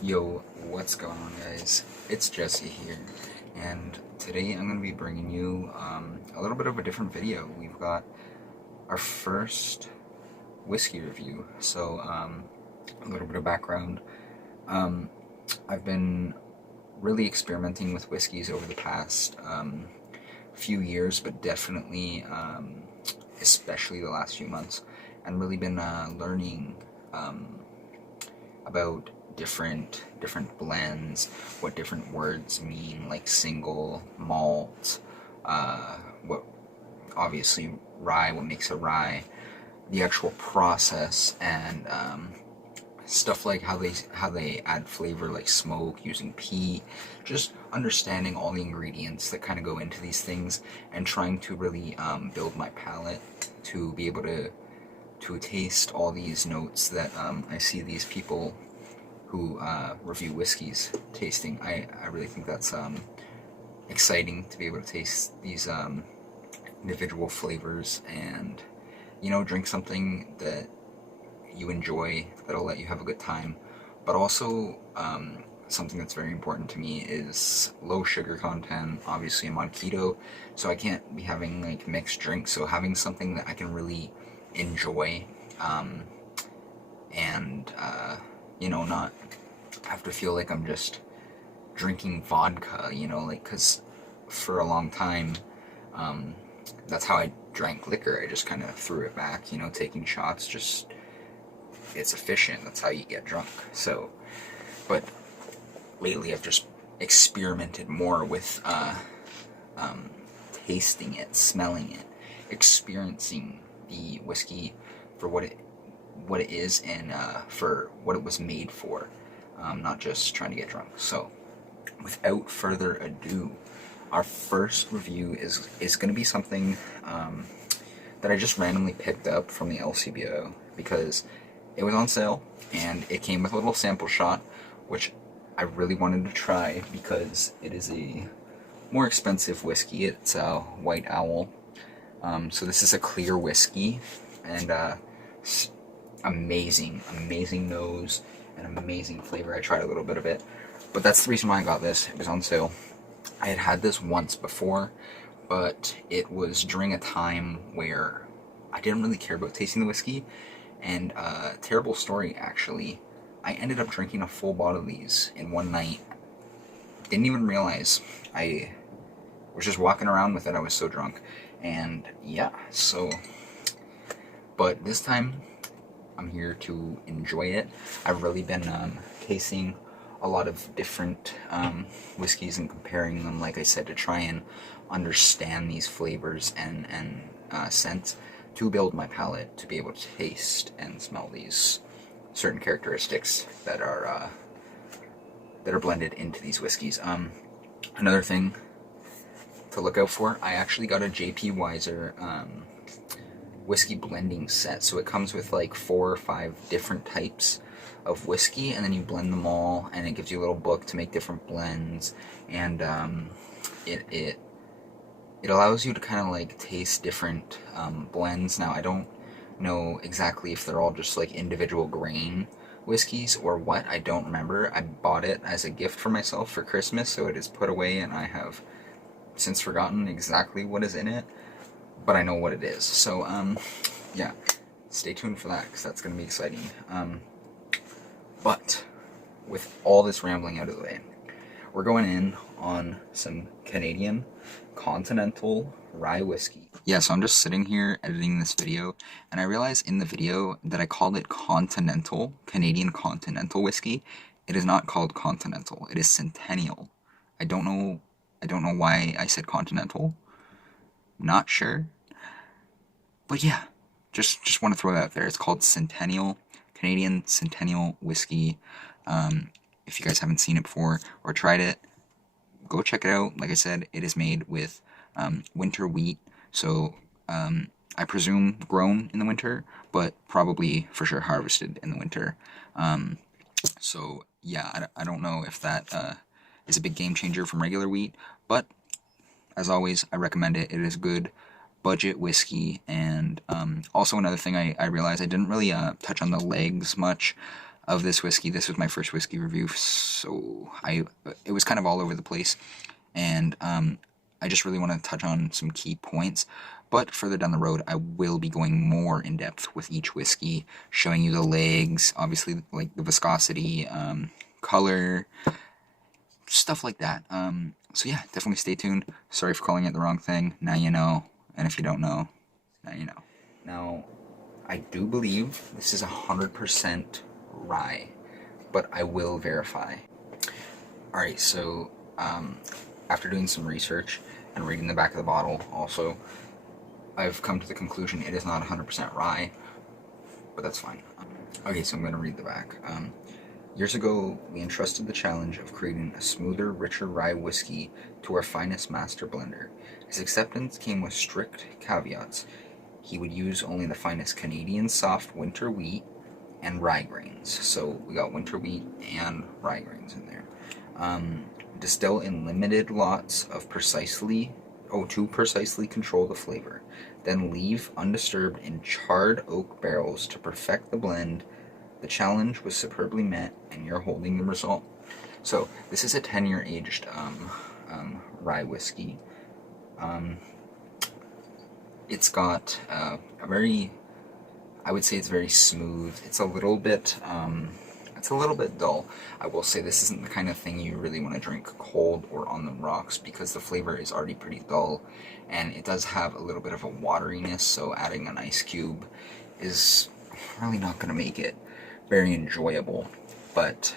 Yo, what's going on, guys? It's Jesse here, and today I'm going to be bringing you a little bit of a different video. We've got our first whiskey review. So, a little bit of background. I've been really experimenting with whiskeys over the past few years, but definitely, especially the last few months, and really been learning about different blends, what different words mean, like single malt, what obviously rye, what makes a rye, the actual process, and stuff like how they add flavor, like smoke using peat, just understanding all the ingredients that kind of go into these things, and trying to really build my palate to be able to taste all these notes that I see these people who review whiskeys tasting. I really think that's exciting to be able to taste these individual flavors and, drink something that you enjoy, that'll let you have a good time. But also, something that's very important to me is low sugar content. Obviously, I'm on keto, so I can't be having like mixed drinks. So having something that I can really enjoy, and not have to feel like I'm just drinking vodka, because for a long time, that's how I drank liquor. I just kind of threw it back, taking shots, just, it's efficient, that's how you get drunk. So, but lately I've just experimented more with tasting it, smelling it, experiencing the whiskey for what it is, and for what it was made for, not just trying to get drunk. So, without further ado, our first review is going to be something that I just randomly picked up from the LCBO because it was on sale, and it came with a little sample shot, which I really wanted to try because it is a more expensive whiskey. It's a White Owl. So this is a clear whiskey, and amazing nose and amazing flavor. I tried a little bit of it, but that's the reason why I got this. It was on sale. I had this once before, but it was during a time where I didn't really care about tasting the whiskey, and terrible story actually. I ended up drinking a full bottle of these in one night. Didn't even realize. I was just walking around with it. I was so drunk, and yeah, so. But this time, I'm here to enjoy it. I've really been tasting a lot of different whiskeys and comparing them, like I said, to try and understand these flavors and scents, to build my palate, to be able to taste and smell these certain characteristics that are blended into these whiskeys. Another thing to look out for, I actually got a J.P. Weiser whiskey blending set. So it comes with like 4 or 5 different types of whiskey, and then you blend them all, and it gives you a little book to make different blends, and it allows you to kind of like taste different blends. Now, I don't know exactly if they're all just like individual grain whiskeys or what. I don't remember. I bought it as a gift for myself for Christmas, so it is put away, and I have since forgotten exactly what is in it, but I know what it is. So, yeah, stay tuned for that, because that's going to be exciting. But, with all this rambling out of the way, we're going in on some Canadian Continental Rye Whiskey. Yeah, so I'm just sitting here editing this video, and I realized in the video that I called it Continental, Canadian Continental Whiskey. It is not called Continental, it is Centennial. I don't know why I said Continental. Not sure. But yeah, just want to throw that out there. It's called Centennial, Canadian Centennial Whiskey. If you guys haven't seen it before or tried it, go check it out. Like I said, it is made with winter wheat, so I presume grown in the winter, but probably for sure harvested in the winter. So yeah, I don't know if that is a big game changer from regular wheat, but as always, I recommend it. It is good budget whiskey. And also another thing I realized, I didn't really touch on the legs much. of this whiskey. This was my first whiskey review, so it was kind of all over the place, and I just really want to touch on some key points. But further down the road, I will be going more in depth with each whiskey, showing you the legs, obviously like the viscosity, color, stuff like that. So yeah, definitely stay tuned. Sorry for calling it the wrong thing. Now you know, and if you don't know, now you know. Now, I do believe this is 100% rye, but I will verify. Alright, so after doing some research and reading the back of the bottle also, I've come to the conclusion it is not 100% rye, but that's fine. Okay, so I'm going to read the back. Years ago, we entrusted the challenge of creating a smoother, richer rye whiskey to our finest master blender. His acceptance came with strict caveats. He would use only the finest Canadian soft winter wheat and rye grains. So we got winter wheat and rye grains in there. Distill in limited lots of to precisely control the flavor. Then leave undisturbed in charred oak barrels to perfect the blend. The challenge was superbly met, and you're holding the result. So this is a 10-year aged rye whiskey. It's got a very, I would say it's very smooth. It's a little bit dull. I will say this isn't the kind of thing you really want to drink cold or on the rocks, because the flavor is already pretty dull, and it does have a little bit of a wateriness, so adding an ice cube is really not going to make it very enjoyable. But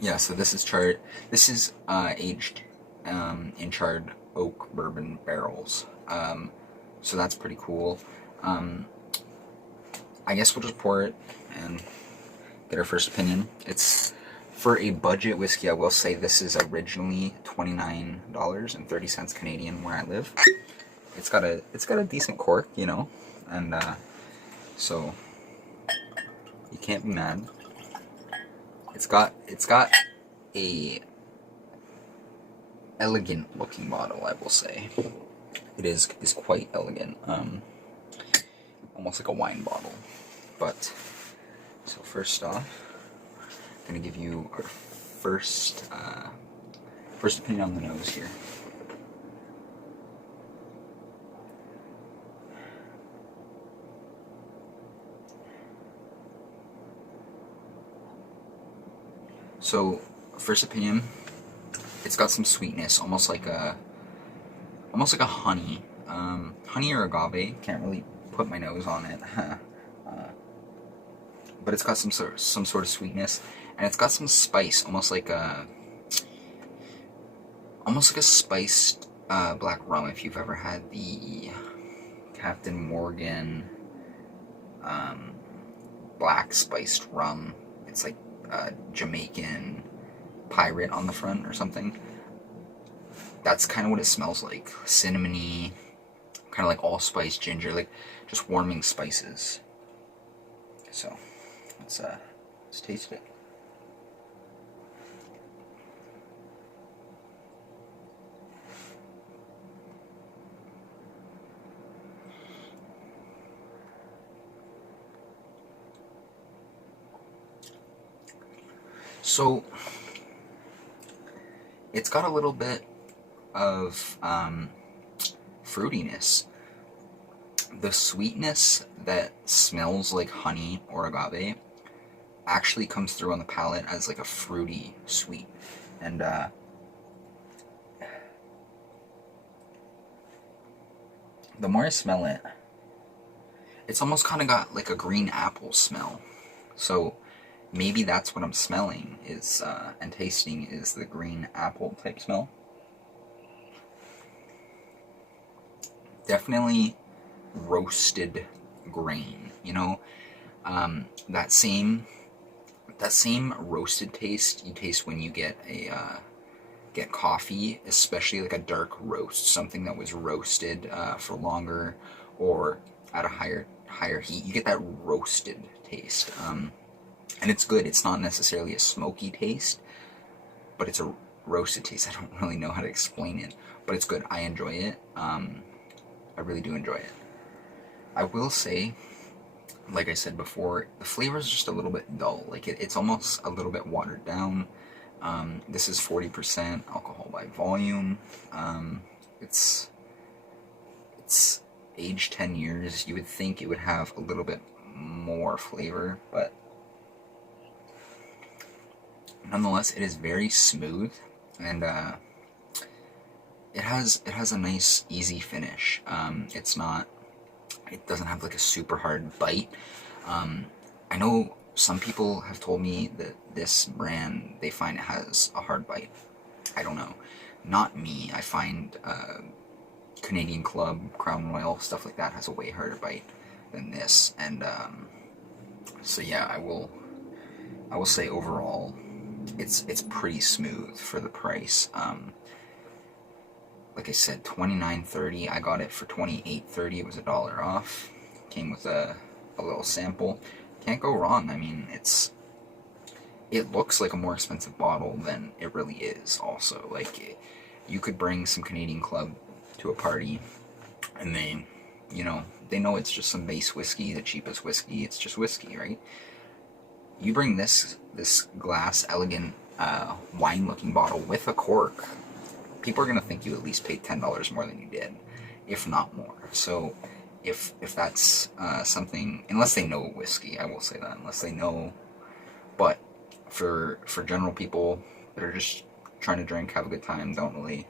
yeah, so this is charred. This is aged in charred oak bourbon barrels. So that's pretty cool. I guess we'll just pour it and get our first opinion. It's for a budget whiskey. I will say this is originally $29.30 Canadian where I live. It's got a decent cork, you know, and so you can't be mad. It's got a elegant looking bottle, I will say. It is quite elegant. Almost like a wine bottle. But so first off, I'm gonna give you our first opinion on the nose here. So, first opinion, it's got some sweetness, almost like a honey, honey or agave. Can't really put my nose on it, but it's got some sort of sweetness, and it's got some spice, almost like a spiced black rum. If you've ever had the Captain Morgan black spiced rum, it's like Jamaican pirate on the front or something. That's kind of what it smells like. Cinnamony, kind of like allspice ginger, like just warming spices. So let's taste it. So it's got a little bit of fruitiness. The sweetness that smells like honey or agave actually comes through on the palate as like a fruity sweet. And the more I smell it, it's almost kind of got like a green apple smell. So maybe that's what I'm smelling is and tasting is the green apple type smell. Definitely roasted grain, you know, that same roasted taste you taste when you get coffee, especially like a dark roast, something that was roasted for longer or at a higher heat. You get that roasted taste, and it's good. It's not necessarily a smoky taste, but it's a roasted taste. I don't really know how to explain it, but it's good. I enjoy it. I really do enjoy it. I will say, like I said before, the flavor is just a little bit dull. Like it's almost a little bit watered down. This is 40% alcohol by volume. It's it's aged 10 years. You would think it would have a little bit more flavor, but nonetheless, it is very smooth, and it has a nice, easy finish. It doesn't have like a super hard bite. I know some people have told me that this brand, they find it has a hard bite. I don't know. Not me. I find Canadian Club, Crown Royal, stuff like that has a way harder bite than this. And so yeah, I will say overall, it's pretty smooth for the price. Like I said, $29.30. I got it for $28.30. It was $1 off. Came with a little sample. Can't go wrong. I mean, it looks like a more expensive bottle than it really is. Also, like you could bring some Canadian Club to a party, and they know it's just some base whiskey, the cheapest whiskey. It's just whiskey, right? You bring this glass, elegant, wine-looking bottle with a cork, people are going to think you at least paid $10 more than you did, if not more. So if that's something, unless they know whiskey, I will say that, unless they know, but for general people that are just trying to drink, have a good time, don't really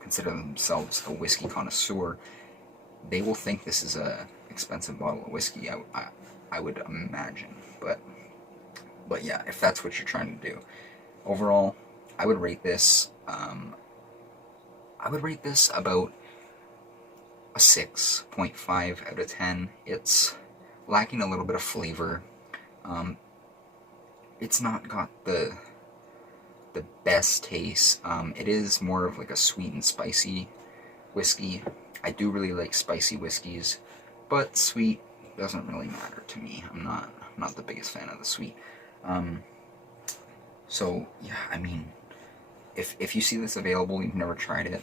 consider themselves a whiskey connoisseur, they will think this is a expensive bottle of whiskey, I would imagine. But yeah, if that's what you're trying to do. Overall, I would rate this about a 6.5 out of 10. It's lacking a little bit of flavor. It's not got the best taste. It is more of like a sweet and spicy whiskey. I do really like spicy whiskeys, but sweet doesn't really matter to me. I'm not the biggest fan of the sweet. So yeah, I mean, if you see this available, you've never tried it,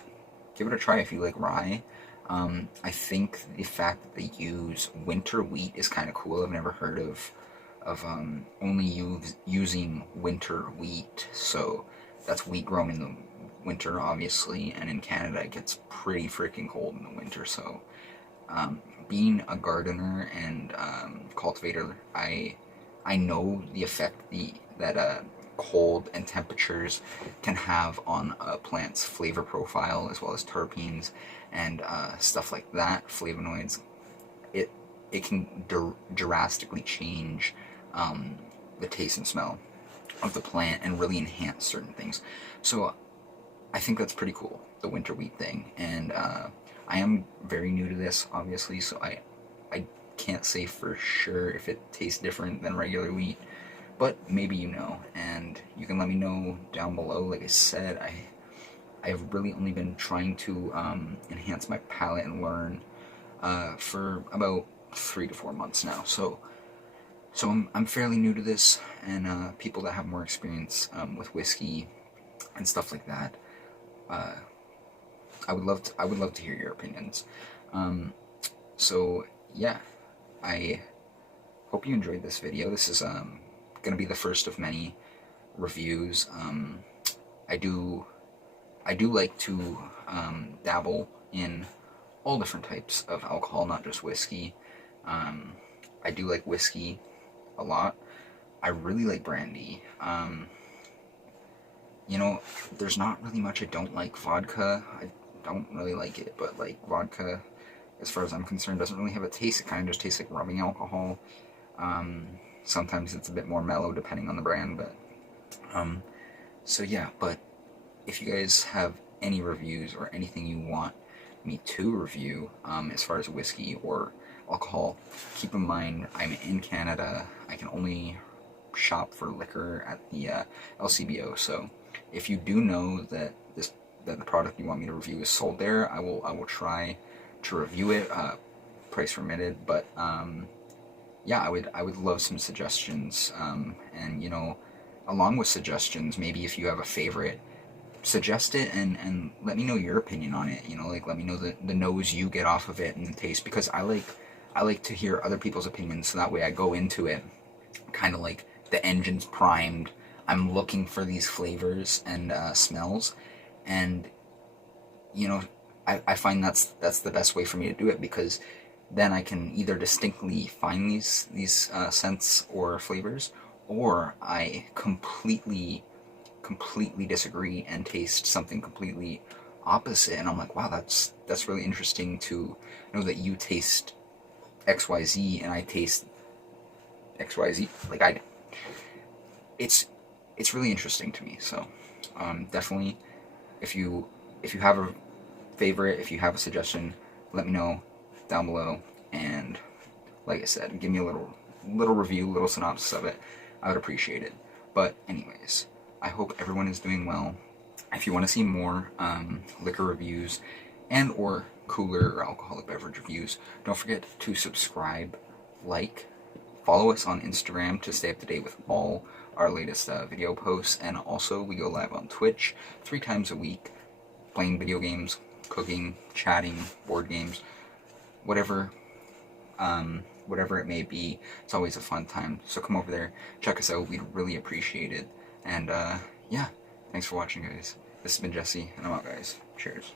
give it a try if you like rye. I think the fact that they use winter wheat is kind of cool. I've never heard of only using winter wheat. So that's wheat grown in the winter, obviously, and in Canada it gets pretty freaking cold in the winter. So being a gardener and cultivator, I know the effect that cold and temperatures can have on a plant's flavor profile, as well as terpenes and stuff like that, flavonoids. It can drastically change the taste and smell of the plant and really enhance certain things. So I think that's pretty cool, the winter wheat thing. And I am very new to this, obviously, so I can't say for sure if it tastes different than regular wheat, but maybe you know, and you can let me know down below. Like I said, I've really only been trying to enhance my palate and learn for about 3 to 4 months now. So I'm fairly new to this, and people that have more experience with whiskey and stuff like that, I would love to hear your opinions. So yeah, I hope you enjoyed this video. This is gonna be the first of many reviews. I do like to dabble in all different types of alcohol, not just whiskey. I do like whiskey a lot. I really like brandy. There's not really much I don't like. Vodka, I don't really like it, but like vodka, as far as I'm concerned, doesn't really have a taste. It kind of just tastes like rubbing alcohol. Sometimes it's a bit more mellow depending on the brand, but so yeah. But if you guys have any reviews or anything you want me to review as far as whiskey or alcohol, keep in mind I'm in Canada. I can only shop for liquor at the LCBO. So if you do know that the product you want me to review is sold there, I will try to review it, price permitted. But yeah, I would love some suggestions, and along with suggestions, maybe if you have a favorite, suggest it and let me know your opinion on it. Like let me know the nose you get off of it and the taste, because I I like to hear other people's opinions, so that way I go into it kind of like the engine's primed. I'm looking for these flavors and smells, and you know, I find that's the best way for me to do it, because then I can either distinctly find these scents or flavors, or I completely disagree and taste something completely opposite, and I'm like, wow, that's really interesting to know that you taste XYZ and I taste XYZ. Like it's really interesting to me. So definitely, if you have a favorite, if you have a suggestion, let me know down below. And like I said, give me a little review, little synopsis of it. I would appreciate it. But anyways, I hope everyone is doing well. If you want to see more liquor reviews and or cooler or alcoholic beverage reviews, don't forget to subscribe, like, follow us on Instagram to stay up to date with all our latest video posts. And also, we go live on Twitch 3 times a week, playing video games, cooking, chatting, board games, whatever it may be. It's always a fun time. So come over there, check us out. We'd really appreciate it. And yeah, thanks for watching, guys. This has been Jesse, and I'm out, guys. Cheers.